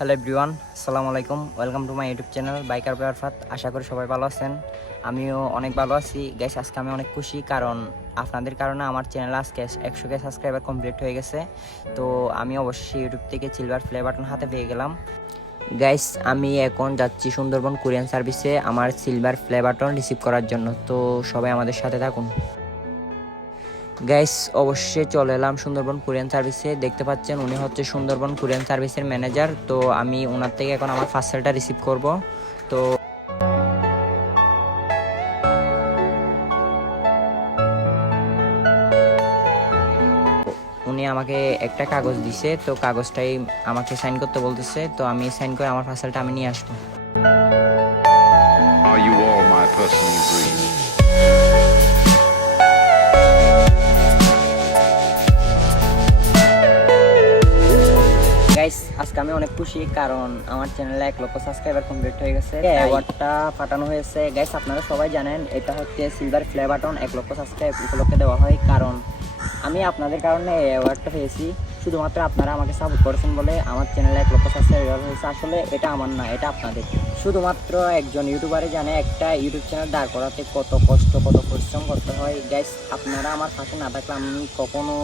Hello everyone, আসসালামু আলাইকুম। Welcome to my YouTube channel biker boy Arfat. আশা করি সবাই ভালো আছেন, আমিও অনেক ভালো আছি। গাইস, আজকে আমি অনেক খুশি, কারণ আপনাদের কারণে আমার চ্যানেল আজকে 100K সাবস্ক্রাইবার কমপ্লিট হয়ে গেছে। তো আমি অবশ্যই ইউটিউব থেকে সিলভার প্লে বাটন হাতে পেয়ে গেলাম। গাইস, আমি এখন যাচ্ছি সুন্দরবন কুরিয়ান সার্ভিসে আমার সিলভার প্লে বাটন রিসিভ করার জন্য। তো সবাই আমাদের সাথে থাকুন। গাইস, অবশ্যই চলে এলাম সুন্দরবন কুরিয়ান সার্ভিসে। দেখতে পাচ্ছেন উনি হচ্ছে সুন্দরবন কুরিয়ান সার্ভিসের ম্যানেজার। তো আমি ওনার থেকে এখন আমার পার্সেলটা রিসিভ করব। তো উনি আমাকে একটা কাগজ দিছে, তো কাগজটাই আমাকে সাইন করতে বলতেছে। তো আমি সাইন করে আমার পার্সেলটা আমি নিয়ে আসবো। Are you all my personal dreams? Guys, আজকে আমি অনেক খুশি, কারণ আমার চ্যানেলে 1 লক্ষ সাবস্ক্রাইবার কমপ্লিট হয়ে গেছে। অ্যাওয়ার্ডটা পাঠানো হয়েছে। গাইস, আপনারা সবাই জানেন এটা হচ্ছে সিলভার প্লে বাটন 1 লক্ষ সাবস্ক্রাইব উপলক্ষে দেওয়া হয়, কারণ আমি আপনাদের কারণে এই অ্যাওয়ার্ডটা পেয়েছি। শুধুমাত্র আপনারা আমাকে সাপোর্ট করেছেন বলে আমার চ্যানেলে 1 লক্ষ সাবস্ক্রাইবার হয়েছে। আসলে এটা আমার না, এটা আপনাদের। শুধুমাত্র একজন ইউটিউবারে জানে একটা ইউটিউব চ্যানেল দাঁড় করাতে কত কষ্ট, কত পরিশ্রম করতে হয়। গাইস, আপনারা আমার পাশে না থাকলে আমি কখনো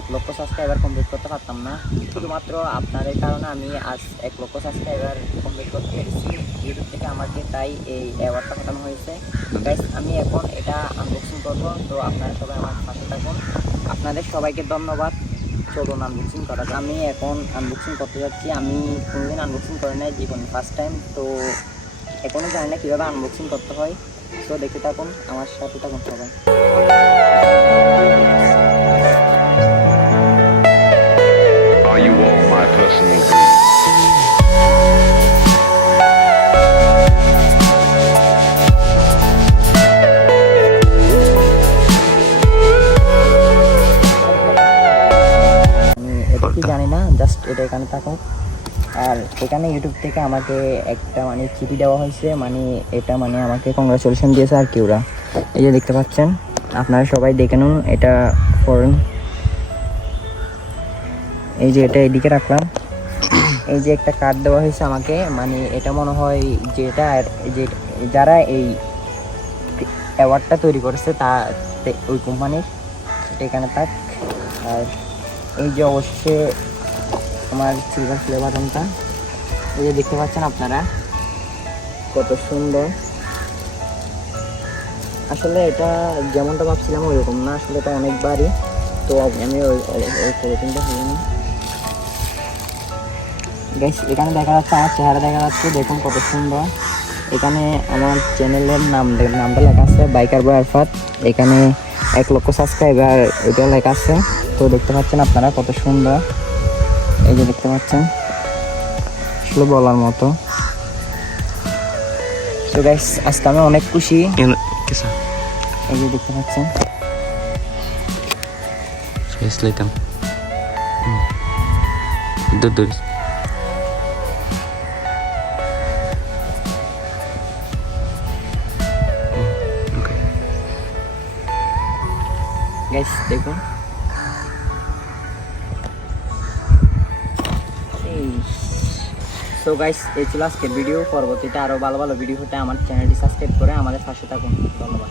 1 লক্ষ সাবস্ক্রাইবার কমপ্লিট করতে পারতাম না। শুধুমাত্র আপনাদের কারণে আমি আজ 1 লক্ষ সাবস্ক্রাইবার কমপ্লিট করতে পেরেছি ইউটিউব থেকে আমাকে, তাই এই অ্যাওয়ার্ডটা পাঠানো হয়েছে। গাইস, আমি এখন এটা আনবক্সিং করবো। তো আপনারা সবাই আমার পাশে থাকুন। আপনাদের সবাইকে ধন্যবাদ। চলুন আনবক্সিং করা যাক। আমি এখন আনবক্সিং করতে যাচ্ছি। আমি কোনোদিন আনবক্সিং করে নাই জীবন, ফার্স্ট টাইম। তো এখনও জানি না কীভাবে আনবক্সিং করতে হয়। তো দেখতে থাকুন, আমার সাথে থাকুন সবাই। Are you all my personal dreams? আমি এটা কি জানি না, জাস্ট এটা এখানে থাকুক। আর এখানে ইউটিউব থেকে আমাকে একটা চিঠি দেওয়া হয়েছে, এটা আমাকে কংগ্রাচুলেশন দিয়েছে আর কি ওরা। এই যে দেখতে পাচ্ছেন, আপনারা সবাই দেখে নুন, এটা পড়ুন। এই যে এটা এদিকে রাখলাম। এই যে একটা কার্ড দেওয়া হয়েছে আমাকে, এটা মনে হয় যেটা যে যারা এই অ্যাওয়ার্ডটা তৈরি করেছে তা ওই কোম্পানির, সেটা এখানে থাক। আর এই যে অবশ্যই আমার সিলভার প্লে বাটনটা, এই যে দেখতে পাচ্ছেন আপনারা কত সুন্দর। আসলে এটা যেমনটা ভাবছিলাম ওইরকম না, আসলে এটা অনেক ভারী। তো আমি ওই পলিথিনটা খুলে নিই। গাইস, এখানে দেখা যাচ্ছে আমার চেহারা দেখা যাচ্ছে, দেখুন কত সুন্দর। এখানে আমার চ্যানেলের নামটা লেখা আছে বাইকার বয় আরফাত। এখানে 1 লক্ষ সাবস্ক্রাইবার এটা লেখা আছে। তো দেখতে পাচ্ছেন আপনারা কত সুন্দর। এই যে দেখতে পাচ্ছেন, আসলে বলার মতো। তো গাইস, আজকে আমি অনেক খুশি। এই যে দেখতে পাচ্ছেন, গাইস দেখুন। সো গাইস, এই ছিল আজকের ভিডিও। পরবর্তীতে আরও ভালো ভালো ভিডিও হতে আমার চ্যানেলটি সাবস্ক্রাইব করে আমাদের পাশে থাকুন। ধন্যবাদ।